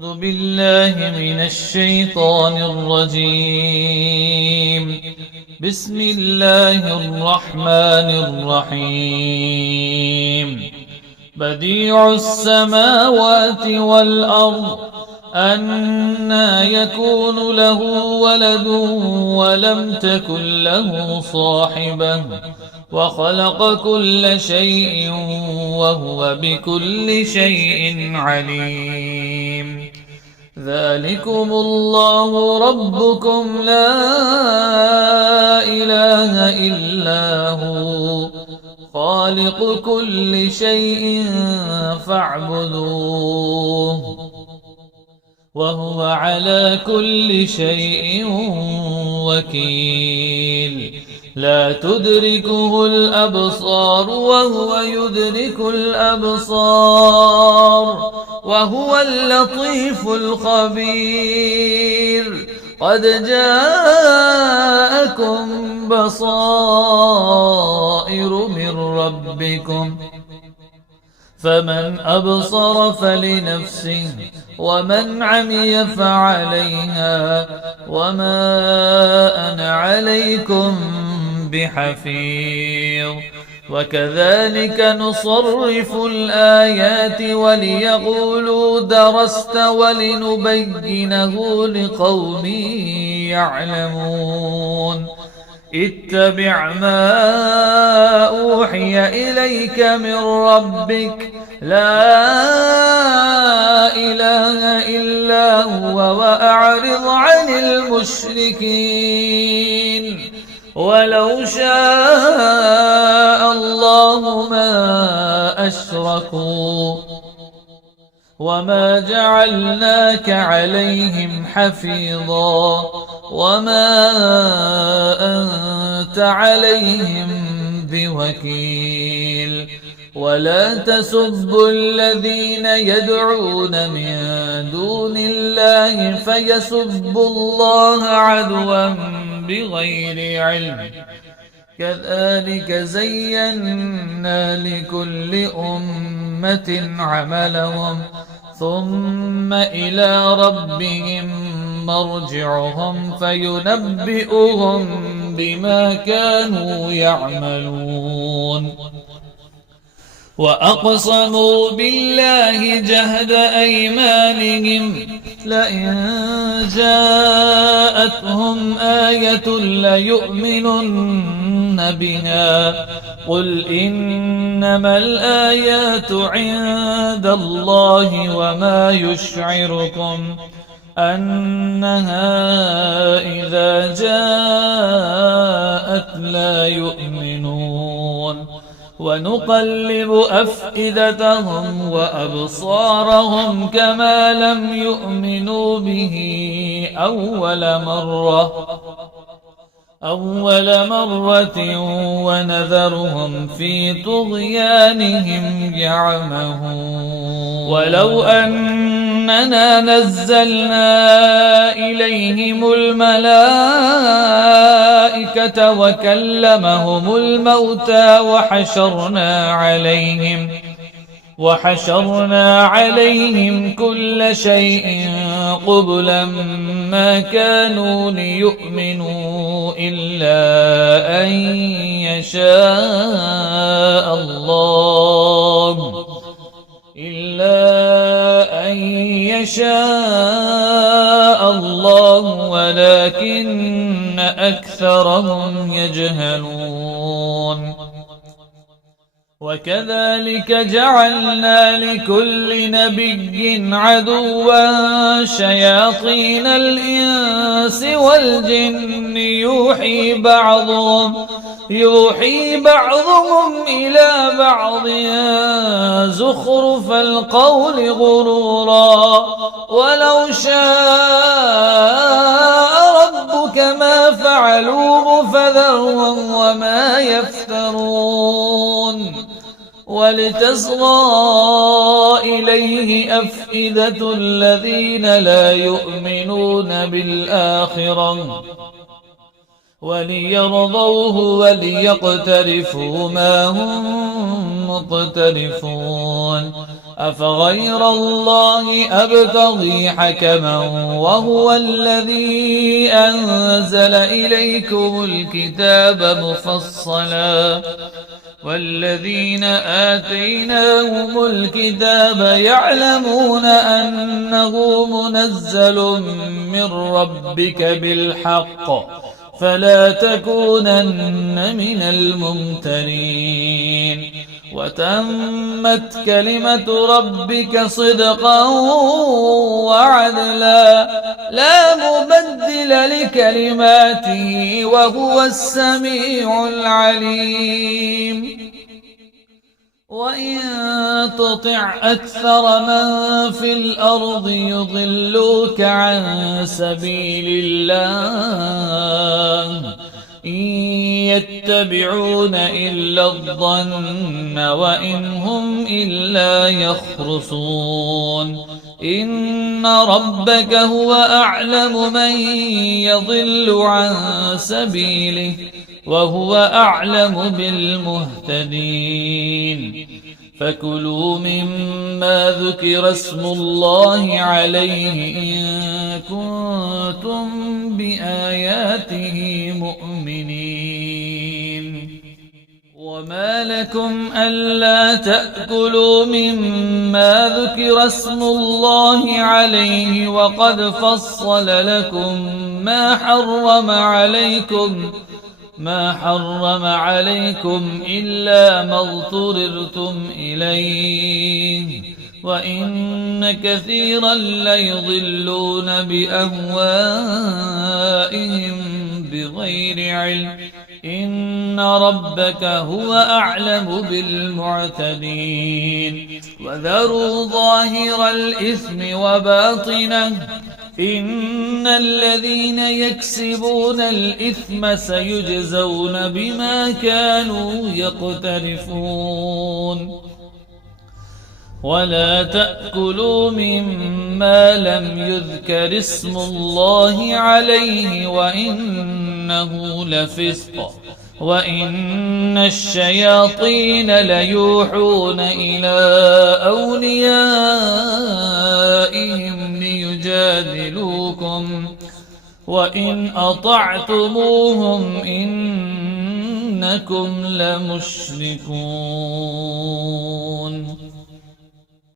أعوذ بالله من الشيطان الرجيم. بسم الله الرحمن الرحيم. بديع السماوات والأرض أنى يكون له ولد ولم تكن له صاحبة وخلق كل شيء وهو بكل شيء عليم. ذلكم الله ربكم لا إله إلا هو خالق كل شيء فاعبدوه وهو على كل شيء وكيل. لا تدركه الأبصار وهو يدرك الأبصار وهو اللطيف الخبير. قد جاءكم بصائر من ربكم فمن أبصر فلنفسه ومن عمي فعليها وما أنا عليكم بحفيظ. وكذلك نصرف الآيات وليقولوا درست ولنبينه لقوم يعلمون. اتبع ما أوحي إليك من ربك لا إله إلا هو وأعرض عن المشركين. ولو شاء الله ما أشركوا وما جعلناك عليهم حفيظا وما أنت عليهم بوكيل. ولا تسبوا الذين يدعون من دون الله فيسبوا الله عدوا بغير علم. كذلك زينا لكل أمة عملهم ثم إلى ربهم مرجعهم فينبئهم بما كانوا يعملون. وأقسموا بالله جهد أيمانهم لئن جاءتهم آية ليؤمنن بها قل إنما الآيات عند الله وما يشعركم أنها إذا جاءت لا يؤمنون. ونقلب أفئدتهم وأبصارهم كما لم يؤمنوا به أول مرة ونذرهم في طغيانهم يعمهون. ولو أننا نزلنا إليهم الملائكة وكلمهم الموتى وحشرنا عليهم كل شيء قبلا ما كانوا ليؤمنوا إلا أن يشاء الله ولكن أكثرهم يجهلون. وكذلك جعلنا لكل نبي عدوا شياطين الإنس والجن يوحي بعضهم إلى بعض زخرف القول غرورا. ولو شاء ربك ما فعلوه فذرهم وما يفترون. ولتصغى إليه أفئدة الذين لا يؤمنون بالآخرة وليرضوه وليقترفوا ما هم مقترفون. أفغير الله أبتغي حكما وهو الذي أنزل إليكم الكتاب مفصلا والذين آتيناهم الكتاب يعلمون أنه منزل من ربك بالحق فلا تكونن من الممترين وتمت كلمة ربك صدقا وعدلا لا مبدل لكلماته وهو السميع العليم وإن تطع أكثر من في الأرض يضلوك عن سبيل الله إن يتبعون إلا الظن وإن هم إلا يخرصون إن ربك هو أعلم من يضل عن سبيله وهو أعلم بالمهتدين فكلوا مما ذكر اسم الله عليه إن كنتم بآياته مؤمنين وما لكم ألا تأكلوا مما ذكر اسم الله عليه وقد فصل لكم ما حرم عليكم إلا ما اضطررتم إليه وإن كثيرا ليضلون بأهوائهم بغير علم إن ربك هو أعلم بالمعتدين وذروا ظاهر الإثم وباطنه إن الذين يكسبون الإثم سيجزون بما كانوا يقترفون ولا تأكلوا مما لم يذكر اسم الله عليه وإنه لفسق وإن الشياطين ليوحون إلى أوليائهم ليجادلوكم وإن أطعتموهم إنكم لمشركون